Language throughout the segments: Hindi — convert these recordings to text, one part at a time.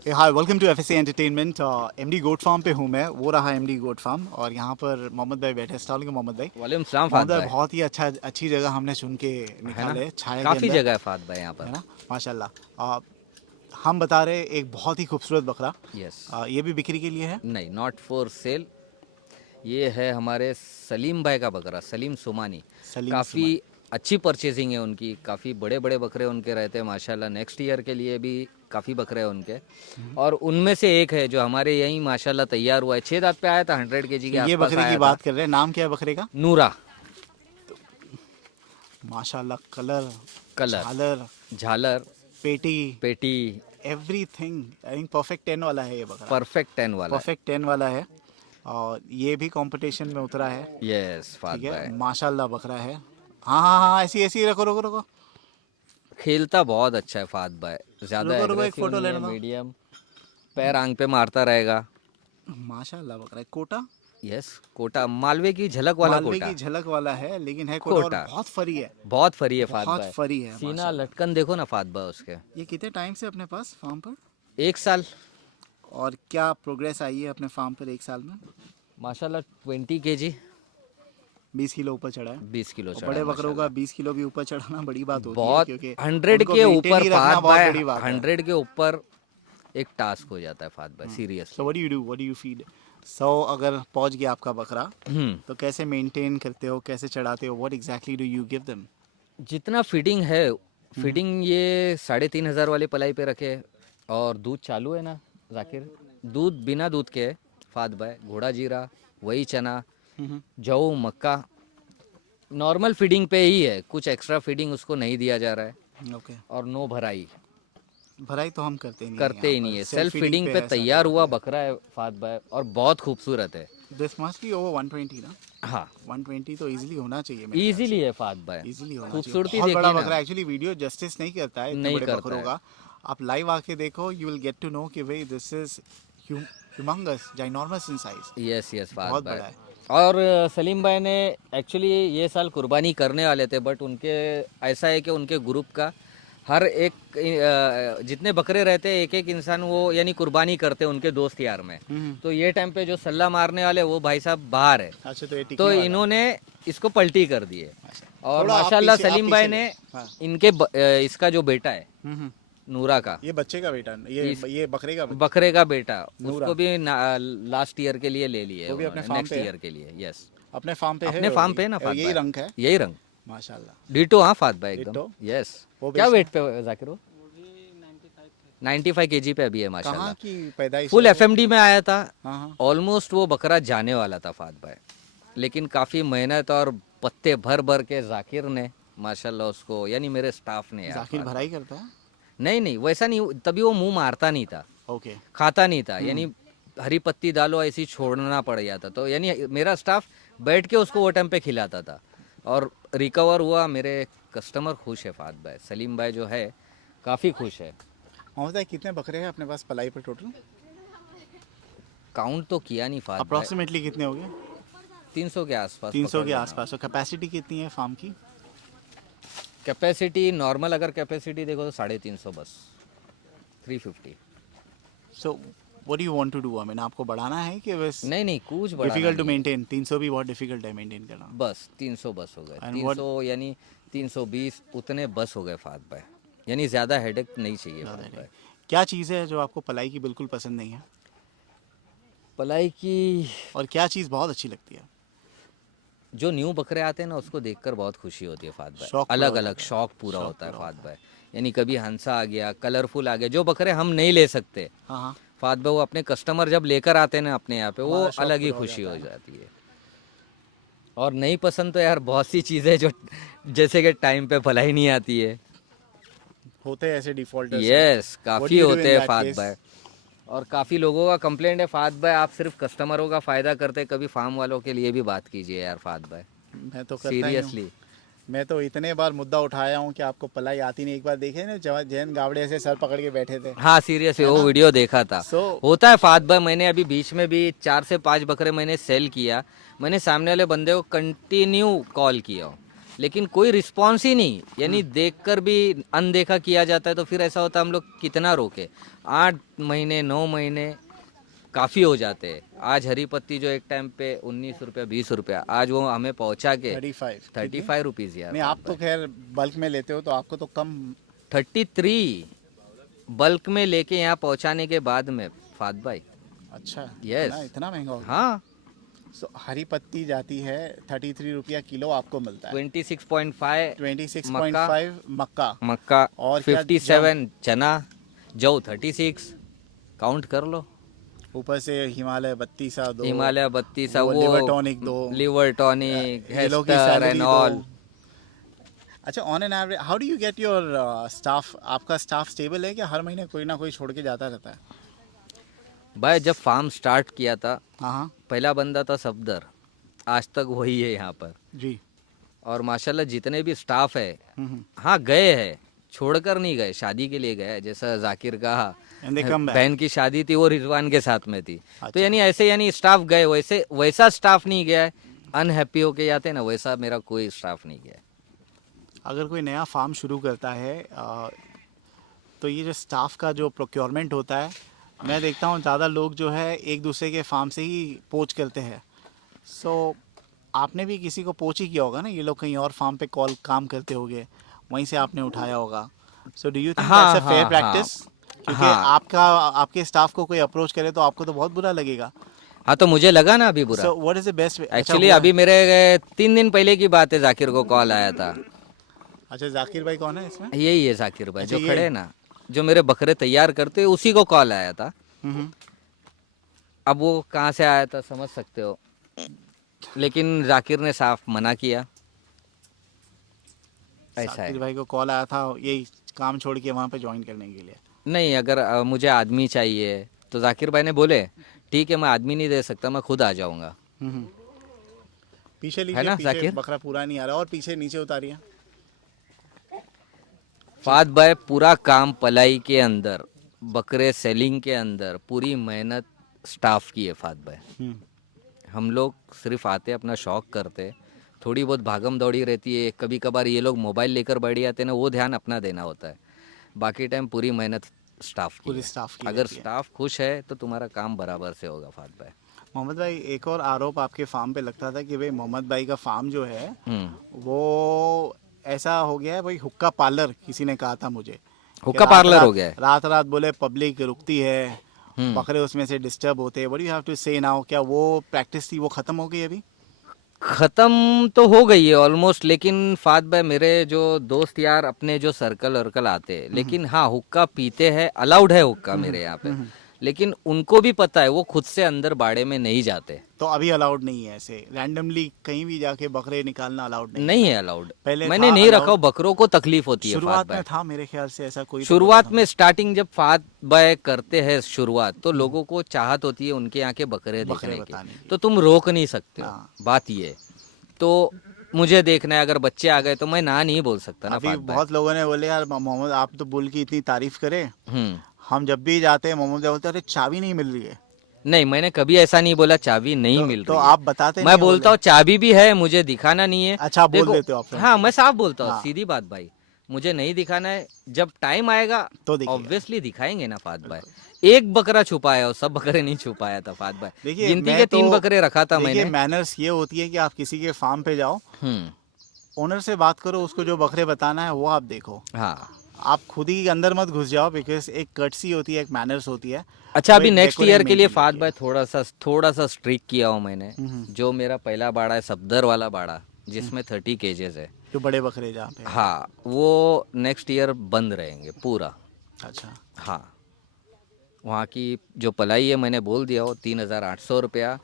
Hi welcome to FSC entertainment. MD goat farm पे हूँ मैं, वो रहा एमडी गोट फार्म। और यहाँ पर मोहम्मद भाई बैठे हैं। अस्सलाम वालेकुम मोहम्मद भाई। वालेकुम सलाम फात मोहम्मद भाई, भाई। बहुत ही अच्छी जगह हमने चुन के है ना, निकाले है, छाया के काफ़ी अंदर, जगह है फात भाई यहाँ है पर। ना। माशाल्लाह। हम बता रहे एक बहुत ही खूबसूरत बकरा। यस। ये भी बिक्री के लिए है। नहीं, नॉट फॉर सेल। ये है हमारे सलीम भाई का बकरा, सलीम सुमानी। सलीम काफ़ी सुमन। अच्छी परचेजिंग है उनकी, काफ़ी बड़े बड़े बकरे उनके रहते हैं माशाल्लाह। नेक्स्ट ईयर के लिए भी काफ़ी बकरे हैं उनके। और उनमें से एक है जो हमारे यहीं माशाल्लाह तैयार हुआ है, 6 दांत पे आया था, 100 kg तो के ये आसपास बकरे की आया था। बात कर रहे हैं, नाम क्या है बकरे का? नूरा। माशाल्लाह, कलर, कलर, झालर, झालर, पेटी, पेटी, एवरीथिंग। आई थिंक परफेक्ट 10 वाला है ये बकरा। परफेक्ट 10 वाला है। परफेक्ट 10 वाला है। और ये भी कंपटीशन में उतरा है। यस फात ठीक है, भाई। माशाल्लाह बकरा है। हाँ हाँ हाँ, ऐसी ऐसी रखो, रुको रुको। खेलता बहुत अच्छा है फात भाई, ज़्यादा रुको रुको, एक एग्रेसिव फोटो नहीं है, लेने दो। मीडियम। पैर आंग पे मारता रहेगा। माशाल्लाह बकरा है। कोटा, यस, कोटा मालवे की झलक वाला मालवे की कोटा। झलक वाला है, लेकिन है कोटा और कोटा बहुत फरी है। बहुत फरी है फात बहुत भाई। फरी है सीना माशाल्लाह। लटकन देखो ना फात भाई उसके। ये कितने टाइम से अपने पास फार्म पर? 1 साल। और क्या प्रोग्रेस आई है अपने फार्म पर एक साल में? माशाल्लाह 20 kg। 20 किलो ऊपर चढ़ा है। 20 किलो और चढ़ा है बड़े बकरों का माशाल्लाह। 20 किलो भी ऊपर चढ़ाना बड़ी बात होती है, बहुत क्योंकि 100 उनको के मेंटेन ऊपर ही फात रखना बहुत भाई, बड़ी बात है। 100 के ऊपर एक टास्क हो जाता है फात भाई, so seriously. What do you do, what do you feed? So अगर पहुंच गया आपका बकरा, तो कैसे मेंटेन करते हो, कैसे चढ़ाते हो? What exactly do you give them? जितना फीडिंग है, फीडिंग ये 3,500 वाली पलाई पे रखे। और दूध चालू है ना जाकिर, दूध बिना दूध के है फात भाई। घोड़ा जीरा, वही चना, जौ, मक्का, नॉर्मल फीडिंग पे ही है, कुछ एक्स्ट्रा फीडिंग उसको नहीं दिया जा रहा है। ओके। और नो भराई भराई तो हम करते नहीं है करते यहाँ ही पर, नहीं है, सेल्फ सेल्फ फीडिंग फीडिंग पे पे है सारे तैयार हुआ बकरे। बकरा है फात भाई, और बहुत खूबसूरत है। दिस मस्ट बी ओवर 120 ना? हाँ, 120 तो इजीली होना चाहिए मेरे ख्याल से। इजीली है फात भाई। इजीली होना चाहिए। खूबसूरती बहुत बड़ा देखिए ना, बकरा, एक्चुअली वीडियो जस्टिस नहीं करता है इतने नहीं बड़े करता बकरों है। का। आप लाइव आके देखो, you will get to know कि भाई this is humongous, ginormous in size. Yes yes फात बहुत भाई। बड़ा है। और सलीम भाई ने एक्चुअली ये साल कुर्बानी करने वाले थे, बट उनके ऐसा है कि उनके ग्रुप का हर एक जितने बकरे रहते हैं, एक एक इंसान वो यानी कुर्बानी करते हैं उनके दोस्त यार में। तो ये टाइम पे जो सल्ला मारने वाले वो भाई साहब बाहर है, अच्छा, तो ये तो टिकने वाला है। इन्होंने इसको पलटी कर दी है। अच्छा, और थोड़ा माशाल्लाह आप सलीम पीछे भाई ले। ने हाँ। इनके इसका जो बेटा है हम्म। नूरा का, ये बच्चे का बेटा, इस ये बकरे का बच्चा। बकरे का बेटा, नूरा। उसको भी लास्ट ईयर के लिए ले लिए वो भी अपने उन्होंने, फार्म नेक्स्ट पे है? ईयर के लिए। यस, अपने फार्म पे है अपने फार्म पे है ना फात यही भाई, रंग है। यही रंग, माशाल्लाह। डिटो। हाँ फात भाई एकदम। डिट्टो। यस। वो क्या बेचते वेट हैं? पे जाकिर हो? 95 kg पे अभी है कहाँ माशाल्लाह। की पैदाइश फुल है वो? एफएमडी में आया था। हाँ हाँ। ऑलमोस्ट वो बकरा जाने वाला था फात भाई, लेकिन काफ़ी मेहनत और पत्ते भर भर के जाकिर ने माशाल्लाह उसको, यानी मेरे स्टाफ ने यार जाकिर फात भाई। भराई करता है? नहीं नहीं, वैसा नहीं, तभी वो मुंह मारता नहीं था, ओके। खाता नहीं था, यानी हरी पत्ती डालो ऐसी छोड़ना पड़ जाता, तो यानी मेरा स्टाफ बैठ के उसको वो टाइम पे खिलाता था। और रिकवर हुआ, मेरे कस्टमर खुश है फात भाई, सलीम भाई जो है काफ़ी खुश है। मोहम्मद भाई, कितने बकरे हैं अपने पास पलाई पर टोटल? काउंट तो किया नहीं फात भाई, अप्रोक्सीमेटली कितने हो गए? 300 के आसपास 300 पकड़ के लेना। आसपास। और कैपेसिटी कितनी है फार्म की? कैपेसिटी नॉर्मल अगर कैपेसिटी देखो तो 350 बस, 350। So what do you want to do? I mean, आपको बढ़ाना है कि बस? नहीं नहीं, कुछ बढ़ाना डिफिकल्ट टू नहीं है, मेंटेन, 300 भी बहुत डिफिकल्ट है मेंटेन करना। बस 300 बस हो गए। And what? 300 यानी 320 उतने बस हो गए फात भाई, यानी ज़्यादा हेडेक नहीं चाहिए फात भाई। क्या चीज़ है जो आपको पलाई की बिल्कुल पसंद नहीं है, पलाई की, और क्या चीज़ बहुत अच्छी लगती है? जो न्यू बकरे आते हैं ना उसको देखकर बहुत खुशी होती है फात भाई, शौक पूरा अलग हो अलग जाता है। शौक पूरा शौक होता है पूरा फात होता है। भाई। यानी कभी हंसा आ गया, कलरफुल आ गया, जो बकरे हम नहीं ले सकते हाँ हाँ। फात भाई, वो अपने कस्टमर जब लेकर आते हैं ना अपने यहाँ पे, वो हमारा शौक अलग ही पूरा हो खुशी जाता हो है ना। जाती है। और नहीं पसंद तो यार बहुत सी चीज़ें जो जैसे कि टाइम पे भलाई नहीं आती है। होते हैं ऐसे डिफॉल्टर्स हैं। यस, व्हाट डू काफ़ी यू डू इन होते हैं दैट फात केस? भाई। और काफ़ी लोगों का कंप्लेंट है फात भाई, आप सिर्फ कस्टमरों का फ़ायदा करते, कभी फार्म वालों के लिए भी बात कीजिए यार फात भाई, मैं तो करता ही हूँ। सीरियसली। मैं तो इतने बार मुद्दा उठाया हूँ कि आपको पलाई आती नहीं। एक बार देखे ना, जैन गावड़े ऐसे सर पकड़ के बैठे थे, हाँ सीरियसली, है वो ना। वीडियो देखा था। सो होता है फात भाई, मैंने अभी बीच में भी 4 से 5 बकरे मैंने सेल किया, मैंने सामने वाले बंदे को कंटिन्यू कॉल किया, लेकिन कोई रिस्पॉन्स ही नहीं, यानी देखकर भी अनदेखा किया जाता है। तो फिर ऐसा होता है हम लोग कितना रोके, 8 महीने 9 महीने काफ़ी हो जाते हैं। आज हरी पत्ती जो एक टाइम पे 19 रुपया 20 रुपया, आज वो हमें पहुंचा के 35 ₹35 यार। नहीं, आप तो खैर बल्क में लेते हो तो आपको तो कम। 33 बल्क में लेके यहाँ पहुंचाने के बाद में फाद भाई। अच्छा, Yes. इतना महंगा हो गया। हाँ, हरी पत्ती जाती है 33 रुपया किलो आपको मिलता है। 26.5 26.5 मक्का मक्का, और क्या 57 चना, जौ 36, काउंट कर लो। ऊपर से हिमालय 32 दो, हिमालय 32 वो वो लिवर टॉनिक दो, लिवर टॉनिक, ये लोग की हेस्टर सैलरी एंड दो। ऑल। अच्छा, on an average how do you get your staff? आपका स्टाफ स्टेबल है क्या? हर महीने कोई ना कोई छोड़ के जाता रहता है? भाई जब फार्म स्टार्ट किया था, हाँ हाँ पहला बंदा था सफदर, आज तक वही है यहाँ पर। जी। और माशाल्लाह जितने भी स्टाफ है, हम्म। हाँ गए हैं, छोड़कर नहीं गए, शादी के लिए गए। जैसा जाकिर कहा, And they come back. बहन की शादी थी, वो रिजवान के साथ में थी। तो अच्छा। यानी ऐसे यानी स्टाफ गए, वैसे वैसा स्टाफ नहीं गया है। अनहैप्पी होके जाते हैं ना, वैसा मेरा कोई स्टाफ नहीं गया है। अगर कोई नया फार्म शुरू करता है तो ये जो स्टाफ का जो प्रोक्योरमेंट होता है, मैं देखता हूँ ज़्यादा लोग जो है एक दूसरे के फार्म से ही पोच करते हैं। सो आपने भी किसी को पोच ही किया होगा ना? ये लोग कहीं और फार्म पे कॉल काम करते होंगे, वहीं से आपने उठाया होगा। सो डू यू थिंक हाँ, दैट्स अ फेयर हाँ, प्रैक्टिस? क्योंकि हाँ। आपके स्टाफ को कोई अप्रोच करे तो आपको तो बहुत बुरा लगेगा। हाँ, तो मुझे लगा ना अभी बुरा। So what is the best? Actually अभी मेरे 3 दिन पहले की बात है, जाकिर को कॉल आया था। अच्छा, जाकिर भाई कौन है इसमें? यही है जाकिर भाई, अच्छा, जो ये? खड़े हैं ना, जो मेरे बकरे तैयार करते हैं, उसी को कॉल आया था। हम्म। अब वो कहाँ से आया था समझ सकते हो, लेकिन जाकिर ने साफ मना किया। ऐसा जाकिर है। भाई को कॉल आया था यही काम छोड़ के वहाँ पे ज्वाइन करने के लिए? नहीं, अगर मुझे आदमी चाहिए तो जाकिर भाई ने बोले ठीक है, मैं आदमी नहीं दे सकता, मैं खुद आ जाऊंगा। हम्म। पीछे है लीजिए, ना, पीछे जाकिर? बकरा पूरा नहीं आ रहा, और पीछे नीचे उतारिए। फाद भाई पूरा काम पलाई के अंदर, बकरे सेलिंग के अंदर पूरी मेहनत स्टाफ की है फाद भाई। हम्म। हम लोग सिर्फ आते अपना शौक करते, थोड़ी बहुत भागम दौड़ी रहती है, कभी कभार ये लोग मोबाइल लेकर बैठ जाते हैं ना, वो ध्यान अपना देना होता है। बाकी टाइम पूरी मेहनत स्टाफ की पूरी है। स्टाफ की अगर रहती है। स्टाफ खुश है तो तुम्हारा काम बराबर से होगा फाद भाई। मोहम्मद भाई, एक और आरोप आपके फार्म पे लगता था कि भाई मोहम्मद भाई का फार्म जो है वो ऐसा हो गया है भाई, हुक्का पार्लर किसी ने कहा था मुझे। कि हुक्का रात पार्लर रात- हो गया है। रात रात बोले पब्लिक रुकती है, हम्म। बकरे उसमें से डिस्टर्ब होते हैं। व्हाट यू हैव टू से नाउ? क्या वो प्रैक्टिस थी वो खत्म हो गई अभी? खत्म तो हो गई है ऑलमोस्ट, लेकिन फाद भाई मेरे जो दोस्त यार अपने जो सर्कल वर्कल आते हैं, लेकिन हाँ हुक्का पीते हैं, अलाउड है हुक्का मेरे यहाँ पे। लेकिन उनको भी पता है, वो खुद से अंदर बाड़े में नहीं जाते। तो अभी अलाउड नहीं है ऐसे रैंडमली कहीं भी जाके बकरे निकालना? अलाउड नहीं नहीं है अलाउड। पहले मैंने था नहीं allowed? रखा, बकरों को तकलीफ होती है फाद शुरुआत भाई। में था मेरे ख्याल से ऐसा कोई तो शुरुआत बोला में स्टार्टिंग जब फाद भाई करते हैं शुरुआत, तो लोगों को चाहत होती है उनके यहाँ के बकरे बकरे देखने बताने की, की। तो तुम रोक नहीं सकते हो। हाँ। बात ये तो मुझे देखना है, अगर बच्चे आ गए तो मैं ना नहीं बोल सकता था ना अभी फाद भाई। बहुत लोगों ने बोले यार मोहम्मद आप तो बुल की इतनी तारीफ करे, हम्म। हम जब भी जाते हैं मोहम्मद भाई बोलते हैं, अरे चाबी नहीं मिल रही है। नहीं, मैंने कभी ऐसा नहीं बोला चाबी नहीं मिल तो रही है। आप बताते मैं नहीं बोलता बोले? हूँ चाबी भी है, मुझे दिखाना नहीं है। अच्छा, आप बोल देखो, देते हो आप? हाँ मैं साफ बोलता हूँ, हाँ। सीधी बात भाई, मुझे नहीं दिखाना है। जब टाइम आएगा तो देखिएगा। ऑब्वियसली दिखाएंगे ना फाद भाई। एक बकरा छुपाया हो, सब बकरे नहीं छुपाया था फाद भाई। देखिए गिनती मैं के तो 3 बकरे रखा था देखिए मैंने। मैनर्स ये होती है कि आप किसी के फार्म पे जाओ, हम्म। ओनर से बात करो, उसको जो बकरे बताना है वो आप देखो। हाँ। आप खुद ही अंदर मत घुस जाओ, बिकॉज एक कर्टसी होती है, एक मैनर्स होती है। अच्छा, वो अभी एक नेक्स्ट decorum ईयर के लिए maintain फाद होती भाई है। थोड़ा सा स्ट्रिक किया हूँ मैंने। हम्म। जो मेरा पहला बाड़ा है, सफदर वाला बाड़ा, जिसमें 30 केजेस है, जो बड़े बकरे जहाँ पे। हाँ वो नेक्स्ट ईयर बंद रहेंगे पूरा। अच्छा। हाँ, वहाँ की जो पलाई है मैंने बोल दिया, वो 3,800 रुपया।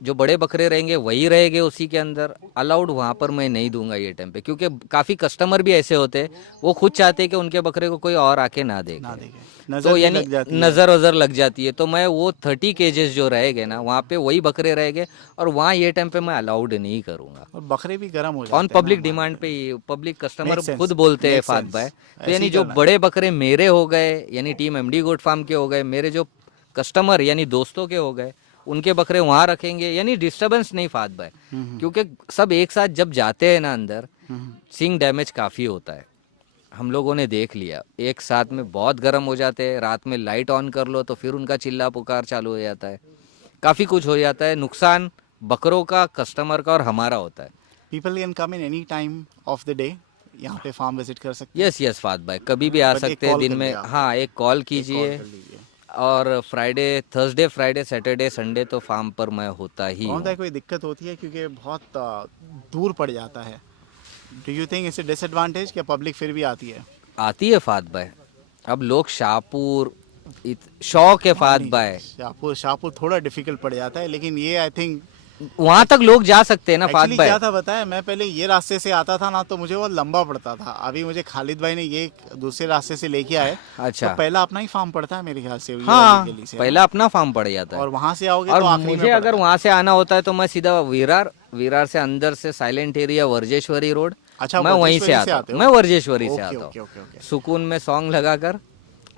जो बड़े बकरे रहेंगे वही रहेंगे उसी के अंदर। अलाउड वहाँ पर मैं नहीं दूंगा ये टाइम पे, क्योंकि काफ़ी कस्टमर भी ऐसे होते हैं, वो खुद चाहते हैं कि उनके बकरे को कोई और आके ना ना देखे। देखे, तो नजर भी यानी लग जाती है। नज़र वज़र लग जाती है। तो मैं वो 30 केजेस जो रहेंगे ना, वहाँ पे वही बकरे रहेंगे, और वहाँ ये टाइम पे मैं अलाउड नहीं करूँगा। और बकरे भी गर्म हो जाते ऑन हैं ना पब्लिक हमारे डिमांड पे। पे ही, पब्लिक कस्टमर Makes sense, खुद बोलते हैं makes फाद sense। भाई। ऐसे तो यानी ही जो करना बड़े बकरे मेरे हो गए, यानी टीम एमडी गोट फार्म के हो गए, मेरे जो कस्टमर यानी दोस्तों के हो गए, उनके बकरे वहाँ रखेंगे, यानी डिस्टरबेंस नहीं फात भाई, क्योंकि सब एक साथ जब जाते हैं ना अंदर, सींग डैमेज काफ़ी होता है। हम लोगों ने देख लिया, एक साथ में बहुत गर्म हो जाते हैं, रात में लाइट ऑन कर लो तो फिर उनका चिल्ला पुकार चालू हो जाता है, काफ़ी कुछ हो जाता है, नुकसान बकरों का, कस्टमर का और हमारा होता है। People can come in any time of the day, यहाँ पे फार्म विजिट कर सकते हैं। यस यस फात भाई, कभी भी आ But एक सकते हैं call दिन कर में। लिया आप। हाँ, एक कॉल एक कीजिए। कॉल कर लीजिए। और Friday, Thursday, Friday, Saturday, Sunday तो फार्म पर मैं होता ही कौन सा हूँ। कोई दिक्कत होती है क्योंकि बहुत दूर पड़ जाता है? Do you think it's disadvantage, क्या पब्लिक फिर भी आती है? आती है फात भाई, अब लोग शाहपुर शौक है फात नहीं, भाई, शाहपुर शाहपुर थोड़ा डिफिकल्ट पड़ जाता है, लेकिन ये आई थिंक वहां तक लोग जा सकते हैं ना फात एक्चुअली भाई। क्या था बताया, मैं पहले ये रास्ते से आता था ना तो मुझे वो लंबा पड़ता था। अभी मुझे खालिद भाई ने ये दूसरे रास्ते से लेके आए, अच्छा। तो पहला अपना ही फार्म पड़ता है मेरे ख्याल से, ये वाली हाँ, गली से, है पहला ना? अपना फार्म पड़ जाता है। और वहां से आओगे और तो आखिरी मुझे में अगर पड़ता है। वहां से आना होता है तो मैं सीधा विरार, विरार से अंदर से साइलेंट एरिया वर्जेश्वरी रोड, अच्छा, मैं वहीं से वर्जेश्वरी से आता आते हूँ। हो? मैं वर्जेश्वरी से ओके आता ओके हूँ, ओके ओके। सुकून में सॉन्ग लगाकर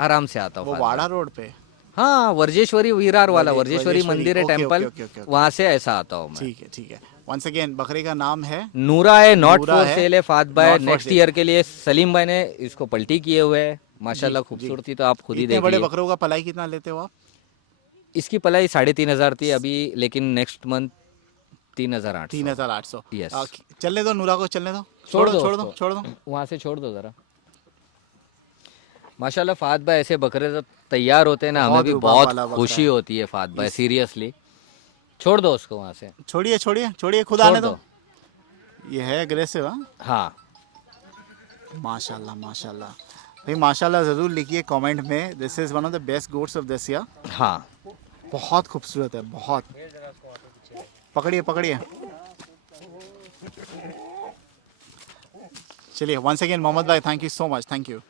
आराम से आता हूँ वो फात वाड़ा भाई। रोड पे? हाँ, वर्जेश्वरी विरार वाला, वर्जेश्वरी वर्जेश्वरी, मंदिर है, okay okay temple, okay okay okay. वहां से ऐसा आता हूँ मैं। ठीक है ठीक है। वंस अगेन बकरे का नाम है नूरा है, नॉट नूरा फॉर है, सेल है फात भाई, not for next sale. Year के लिए सलीम भाई ने इसको पलटी किए हुए है, जी माशाल्लाह जी। खूबसूरती तो आप खुद ही इतने बड़े देखिए। बकरों का पलाई कितना लेते हो आप? इसकी पलाई 3,500 थी अभी, लेकिन नेक्स्ट मंथ 3,800। 3,800। यस। चलने दो नूरा को, चलने दो, छोड़ दो छोड़ दो उसको, छोड़ दो। वहाँ से छोड़ दो ज़रा। माशाल्लाह फात भाई, ऐसे बकरे जब तैयार होते हैं ना, हमें बहुत भी रुबाब बहुत वाला बकरा खुशी है। होती है फात भाई, इस सीरियसली। छोड़ दो उसको वहाँ से, छोड़िए छोड़िए छोड़िए, खुद छोड़ आने दो। दो। ये है अग्रेसिव, हाँ। हाँ, माशाल्लाह माशाल्लाह। भाई माशाल्लाह ज़रूर लिखिए कमेंट में, this is one of the best goats of this year. हाँ। बहुत खूबसूरत है, बहुत। पकड़िए पकड़िए। चलिए, वंस अगेन मोहम्मद भाई, thank you so much, thank you.